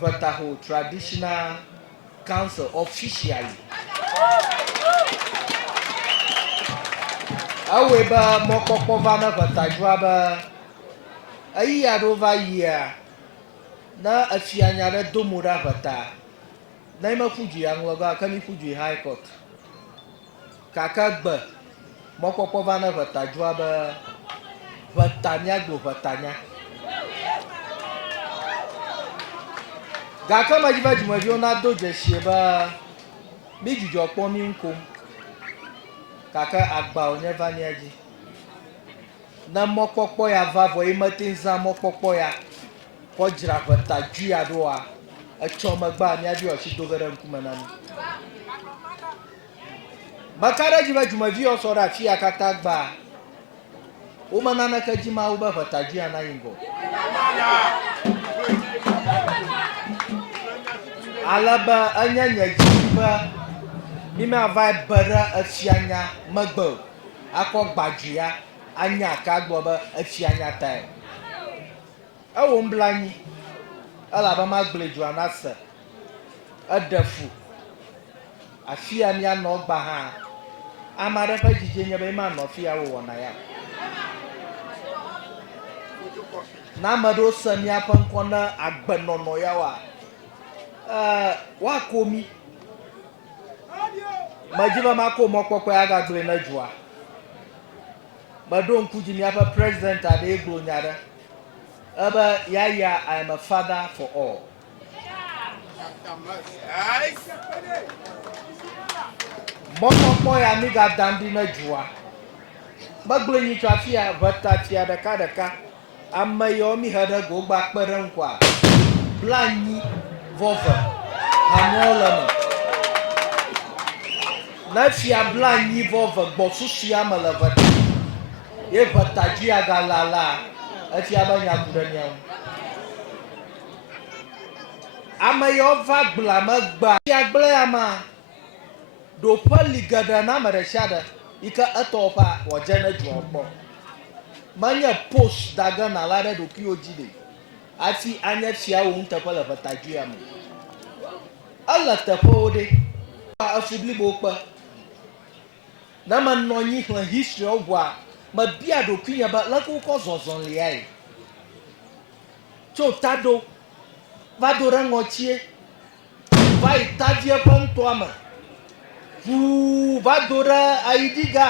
Weta traditional council officially. However, Mokopovana Vatajwaba a year over year. Na a fianyara domura vata. Naima Fuji Angloga, Kami Fuji High Court. Kakagba Mokopovana Vatajwaba Vatanya go Vatanya. Gaka majiva jumajona doje sheba biji jo pomi nko kaka agba oneva niaji na mokpokpo ya vavo imatinza mokpokpo ya kojra vata juya doa achoma gba niaji oshi dogara nkumanani bakara jiva jumavi osora fi akata gba umanana kajima uba vata juya na ingo alaba anyanya jiba mima vai bara afianya magbo akọ gbadua anya ka gboba afianya tai awo mblanyi alaba magbleju anasa adafu afia ni ano gba ha amare fa jije nya be ma no fia wo na ya na mado sami apan kona agbenono ya wa wakomi majiba mako mokpokpo aga gble na jua madon kujimi apa president ade egbo nyara aba yaya I am a father for all mokpokpo ya mi ga dandi na jua magble ni trafia vata tia daka amayo mi hada go gba pere nkwa blanyi vova hamola na fia bla nyi vove gbosusia me le veta ye veta dzi agalala efia be nya ku ɖe miawo ame yawo va gbla me gba fia gble ya ma do ƒe li geɖe na ame ɖe sia ɖe yi ke etɔ ƒa wòdze ne dzoa gbɔ menye post dage na la ɖe ɖokuiwo dzi ɖe afi anye fia wo ŋuteƒe le ʋetadui ya me ele teƒewo ɖe efu blibo kpe ne menɔ anyi xlẽ history wo ʋua mebia ɖokui nye be leke wokɔ zɔzɔ lia yi tso taɖo va do ɖe ŋɔtie va yi tavie ƒe ŋutɔa me ʋuu va do ɖe ayiɖiga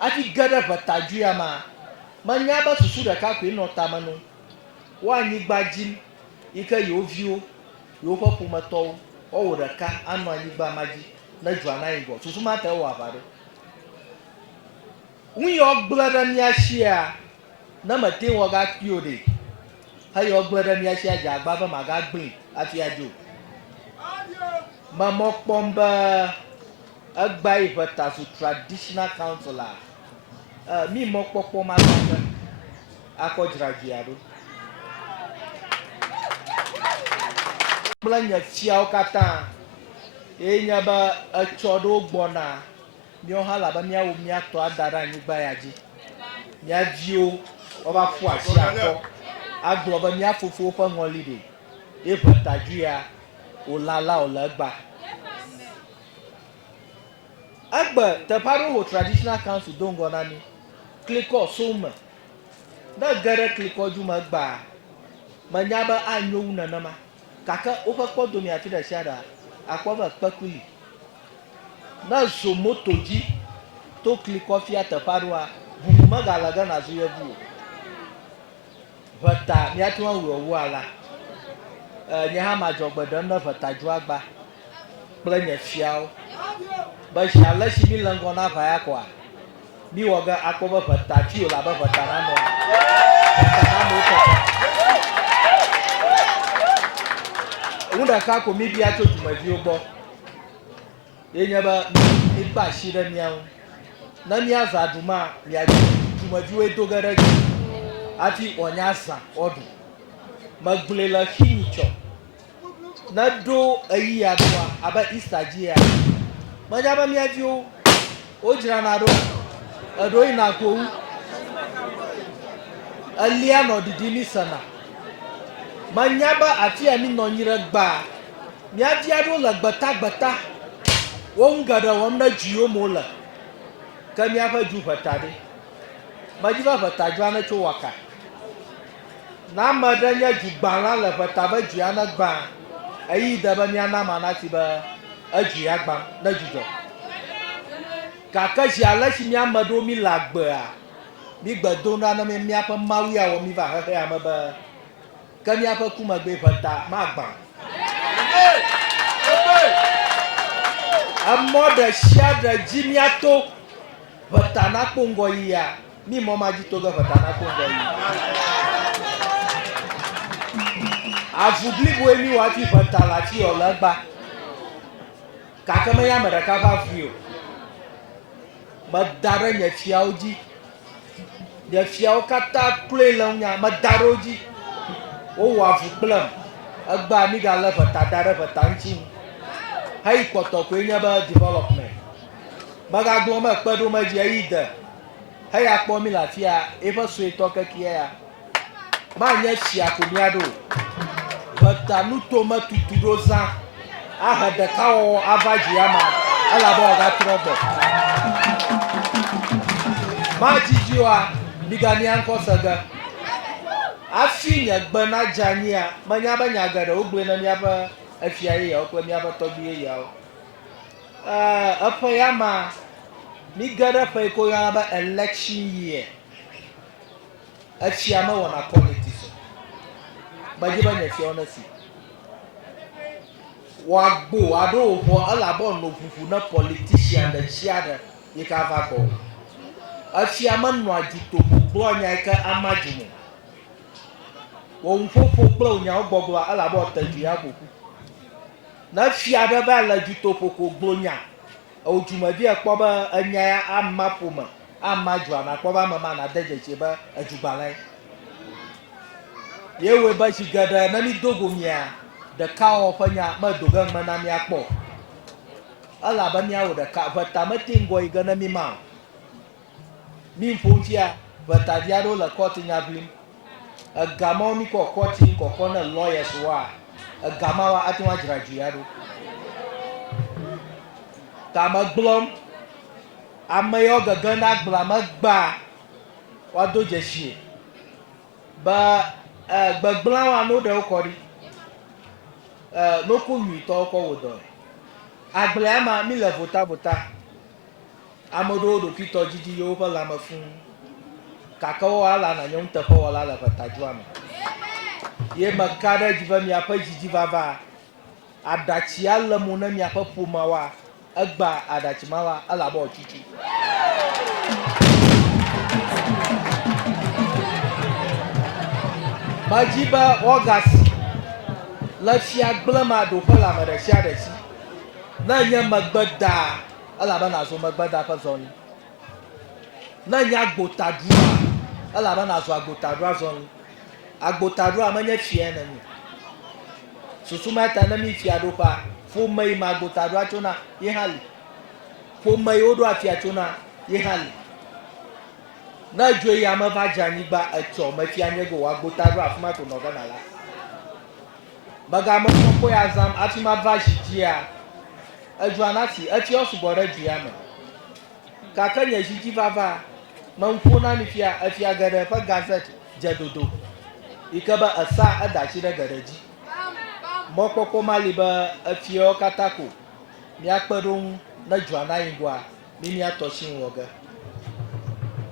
hafi ge ɖe ʋetadui ya mea menya be susu ɖeka koe nɔ tame no wo anyigba dzim yi ke yewo viwo yewo ƒe ƒometɔwo wowɔ ɖeka anɔ anyigba ma dzi ne dzoa na yi gbɔ susu ma te wɔ aʋa ɖo nu yawo gblẽ ɖe mía sia ne mete wɔ gakui o ɖe heyawo gblẽ ɖe mía sia dze agba be magagblẽ hafi adzo memɔ kpɔm be egba yi ʋeta su traditional councilor mi mɔ kpɔkpɔ ma gbe akɔ dzra dzia ɖo kple nye fiawo katã ye nye be etsɔ ɖewo gbɔna míawo hã labe míawo míatɔ ada ɖe anyigba ya dzi mía viwo wova ƒu asi akɔ agblɔ be mía fofowo ƒe ŋɔli ɖe ye ʋetadui ya wòlala wòle egba egbe teƒe aɖewo wò traditional council do ŋgɔ na mi klikɔ some ne ge ɖe klikɔ dzi me gbaa menya be anyo wu nenema gake woƒe kpɔdomi afi ɖe sia ɖe akpɔ be kpekuli ne zo moto dzi to klikɔ fia teƒe aɖewoa ʋuʋu megale ge nazu yevu o ʋeta míate ŋu awɔ wua la nye hã madzɔgbe ɖem ne ʋetadzua gba kple nye fiawo be zi ale si mi le ŋgɔ na ʋa ya kɔa mi wɔ ge akpɔ be ʋeta fi o labe ʋeta nanɔa ʋeta nanɔwo kɔkɔ ŋu ɖeka ko mi bia tso dumeviwo gbɔ ye nye be mi kpa asi ɖe mía ŋu ne míaza ɖu ma miadzi dumeviwoe do ge ɖe dzi hafi wòanya zã woaɖu megblẽ le xi nyitsɔ ne ɖo eyi ya ɖoa abe Easter dzi ya menya be mía viwo wodzrana ɖo eɖewo yina gowu elia nɔ ɖiɖi mi sena menya be afi ya mi nɔ anyi ɖe gbaa mía vi aɖewo le gbetagbeta wo ŋu geɖe wɔm ne dzuiwo mo le ke míaƒe dzu ʋeta ɖe medzi be ʋetadzua ne tso waka na ame ɖe nye dzugbãla le ʋeta be dzuia ne gbã eyi de be míana ma na si be edzuia gbã ne dzudzɔ gake zi ale si mi ame ɖewo mi le agbea mi gbe dom ɖa ne míaƒe Mawu ya wɔ mi va xexea me be ke míaƒe kumegbe ʋeta magbã emɔ ɖe sia ɖe dzi míato ʋeta nakpɔ ŋgɔ yia mi mɔ ma dzi to ge ʋeta nakpɔ ŋgɔ yi avu bliboe mi wɔ hafi ʋeta le afi wɔ le egba gake menye ame ɖeka ƒe avui o meda ɖe nye fiawo dzi nye fiawo katã kloe le ŋunya meda ɖe wo dzi wowɔ avu kplem egba mi galé ʋeta da ɖe ʋeta ŋuti ŋu heyi kpɔtɔ koe nye be development megagblɔ me kpe ɖo me dzi eyi de heya kpɔ mi le afia eƒe suetɔ kekia ya manye fia ko míaɖo ʋeta nuto metutu ɖo zã ahe ɖeka wɔwɔ ava dzi ama elabe wògatrɔ gbɔ madzidzi oa migania ŋkɔ se ge afi nye gbe na dze anyia menya be nya geɖe wogblɔe ne míaƒe efia yeyawo kple míaƒe tɔgbi yeyawo eƒe ya ma mi ge ɖe ƒe yi ke woyɔna be election year efia mewɔna politics medzi be nye fiawo ne si wòagbo aɖo wòʋɔ elabe wònɔ ʋuʋu ne politician ɖe sia ɖe yi ke ava gbɔ efia menɔa dzutoƒo gblɔ nya yi ke ama dzume wò ŋuƒoƒo kple wò nyawo gbɔgblɔa elabe wòte dzu ya ƒoƒu ne fia ɖe va le dzutoƒo ko gblɔ nya o dwumadie kpɔ be enya ya ama ƒome ama dzɔna kpɔ be amema na de dzedze be edzugbalẽ ye wo be tsi geɖe ne mi do go mia ɖeka wɔ ƒe nya medo ge ŋme na mia kpɔ elabe miawɔ ɖeka ʋeta mete ŋgɔ yi ge ne mi ma o mi ƒo fia ʋetavi aɖewo le kɔtu nya blim ega mawo mi kɔ kɔtu kɔkɔ ne lawyers wa ega mawo ate ŋu adzra dzoe aɖo ta me gblɔm ame yawo gege na gblɔ megba woado dzesi be gbegblẽwo ano ɖewo kɔ ɖi noko nyuitɔwo kɔ wɔ dɔ agblea ma mi le vota ame ɖewo ɖokui tɔ didi yewo ƒe lãme fũu gake wo ala na nye ŋuteƒe wɔla le ʋetadzroa me ye meka ɖe dzi be miaƒe dzidzi vava aɖatsi ale mo ne miaƒe ƒomewoa egba aɖatsi mawa elabe wòtutu medzi be wɔgasi le fia gblẽ ma ɖoƒe le ame ɖe sia ɖe si ne nye megbe daa elabe nazɔ megbe da ƒe zɔli ne nye agbotadua elabe nazɔ agbotadua zɔli agbotadua menye fia ne mi susu ma ta ne mi fia ɖoƒa ƒome yi me agbotadua tsona ye hã li ƒome yi woɖo afia tsona ye hã li ne dzo yi ame va dze anyigba etsɔ mefia nye go agbotadua afi ma ko nɔ gana la megame kpɔkpɔ ya zam afi ma va zi dzia edzoa na si etia sugbɔ ɖe dzoa me gake nye zidzi vava meŋƒo na mi fia efia geɖe ƒe gazette dze dodo yi ke be esa eda asi ɖe geɖe dzi mɔkpɔkpɔ ma li be efiawo katã ko miakpe ɖo ŋu ne dzoa na yi goa mi miatɔ si ŋu wɔ ge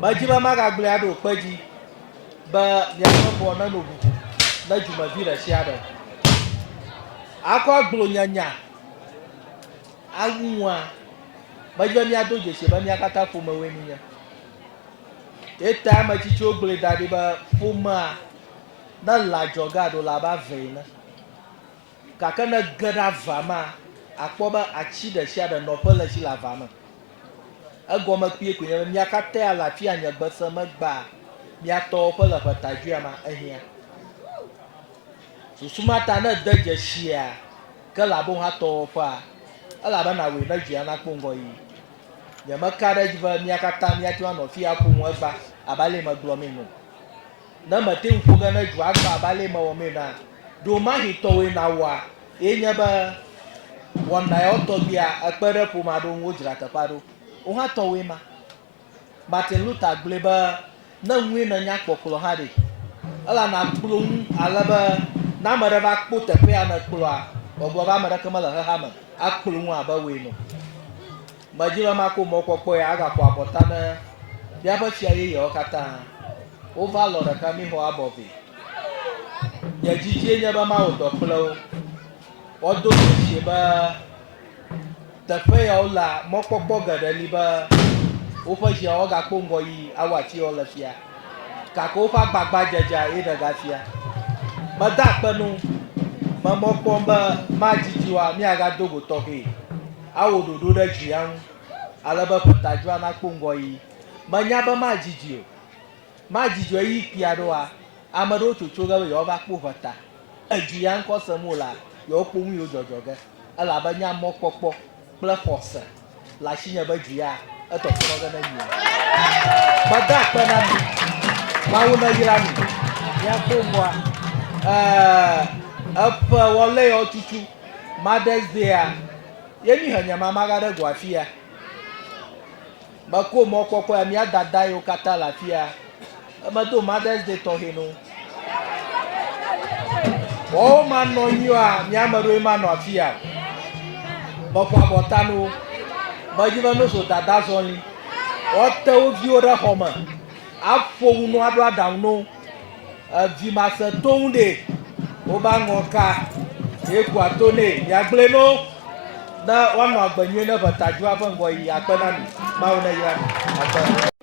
medzi be magagblẽ aɖo kpe dzi be miaƒe bɔ ne no ʋuʋu ne dzumevi ɖe sia ɖe akɔ agblɔ nyanya awua medzi be miado dzesi be mia katã ƒomewoe mi nye eta ame tsitsiwo gblẽ da ɖi be ƒomea ne le adzɔge aɖo le abe ave ene gake ne ge ɖe ava ma akpɔ be atsi ɖe sia ɖe nɔƒe le si le ava me egɔme kpie ko nye be mia katã le afi nye gbese megba miatɔwo ƒe le ʋetadzoa ma ehiã susu ma ta ne de dzesia ke le abe hã tɔwo ƒea elabena woe ne dzoa nakpɔ ŋgɔ yi nye meka ɖe dzi be mia katã miate ŋu anɔ fi aƒo ŋu egba abale megblɔ mi no ne mete ŋu ƒo ge ne dzo agba abale mewɔ mi na ɖomahitɔwoe na wɔa ye nye be wɔna yawo tɔgbia ekpe ɖe ƒome aɖewo ŋu wodzra teƒe aɖewo wo hã tɔwoe ma Martin Luther gblẽ be ne ŋue ne nya kpɔkplɔ hã ɖe elana kplɔ ŋu ale be ne ame ɖe va kpɔ teƒea ne kplɔa wògblɔ be ame ɖeke mele xexa me akplɔ ŋu abe woe no medzi be mako mɔkpɔkpɔ ya agakɔ abɔta ne míaƒe fia yeyewo katã wova lɔ ɖeka mi xɔ abɔ vɛ nye dzidzie nye be mawɔ dɔ kple wo wodo dzesi be teƒe yawo le mɔkpɔkpɔ geɖe li be woƒe ziawo gakpɔ ŋgɔ yi awɔ ati yawo le fia gake woƒe agbagba dzedze ye ɖe gafia meda akpe nu memɔ kpɔm be madzidziwoa miagado go tɔxɛ awɔ ɖoɖo ɖe dzoa ŋu alebe ƒetadzroa nakpɔ ŋgɔ yi menya be madzidzi o madzidzi yi kpia ɖoa ame ɖewo tsotso ge be yewo va kpɔ ʋeta edzoa ŋkɔ sem wola yewo kpɔ ŋu yewo dzɔdzɔ ge elabe nya mɔkpɔkpɔ kple xɔse le asinye be dzoa etɔtrɔ ge ne nyia meda akpe na mi mawu ne yra mi miakpɔ ŋgɔa eƒe wɔle yawo tutu Mother's Day ye mi he nye mama ga ɖe go afia meko mɔkpɔkpɔ ya mia dada yiwo katã le afia emedo Mother's Day tɔxɛ no wɔwo manɔ nyioa miame ɖowo manɔ afia mexɔ abɔta no medzi be noso dada zɔli wote wo viwo ɖe xɔ me aƒo ŋu no aɖo aɖaŋu no evimase to ŋu ɖe woba ŋɔ ka ye ko ato nɛ miagblẽ no ne woanɔ agbe nyuie ne ʋetadzroa ƒe ŋgɔ yi akpe na mi mawu ne yra mi akpe